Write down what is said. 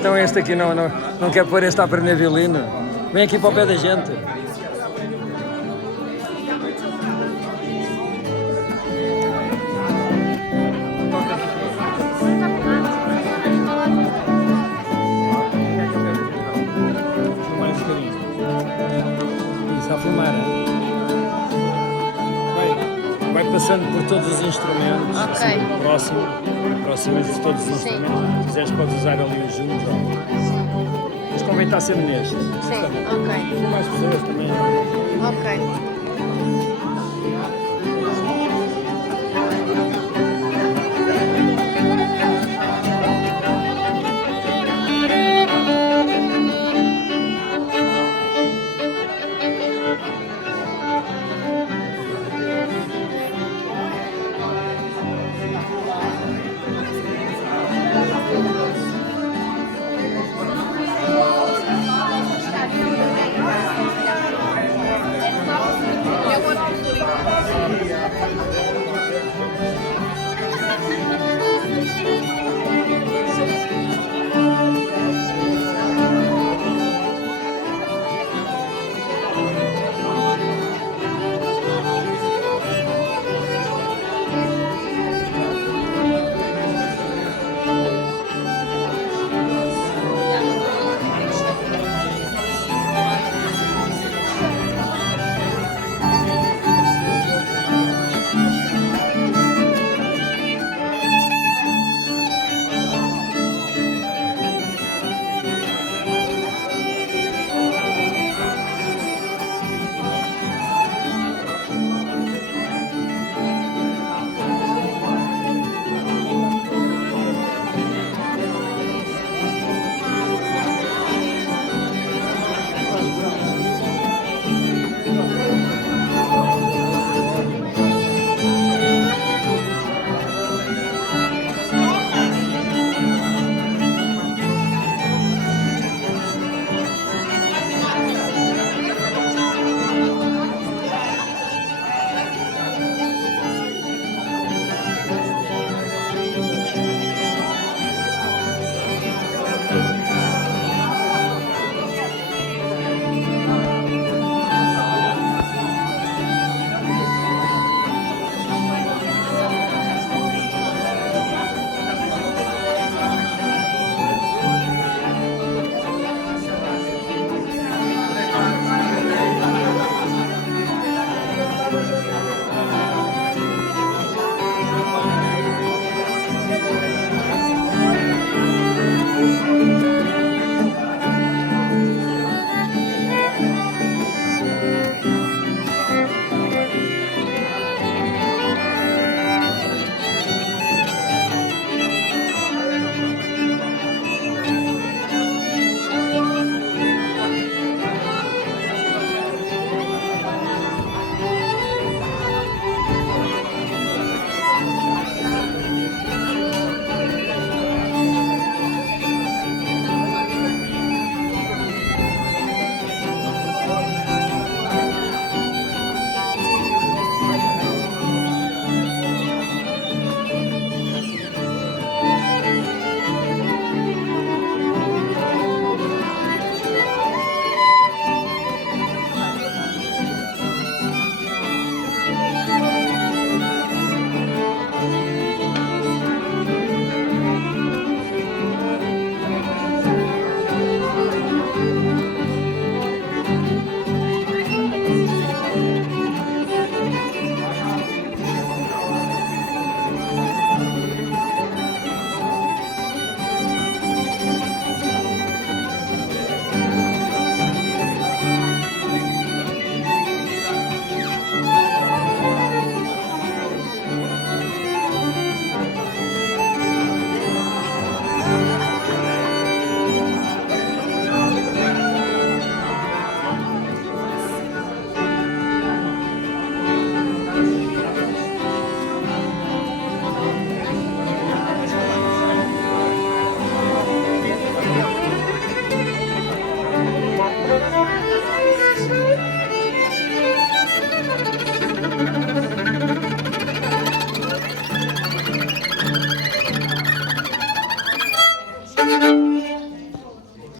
Então este aqui não quer pôr este a aprender violino. Vem aqui para o pé da gente. Isso, a filmar, vai passando por todos os instrumentos, assim, próximo de todos os instrumentos. Se quiseres podes usar ali os juntos. Mas convém estar sempre neste. Sim, ok. Tem mais pessoas também. Ok. Thank you.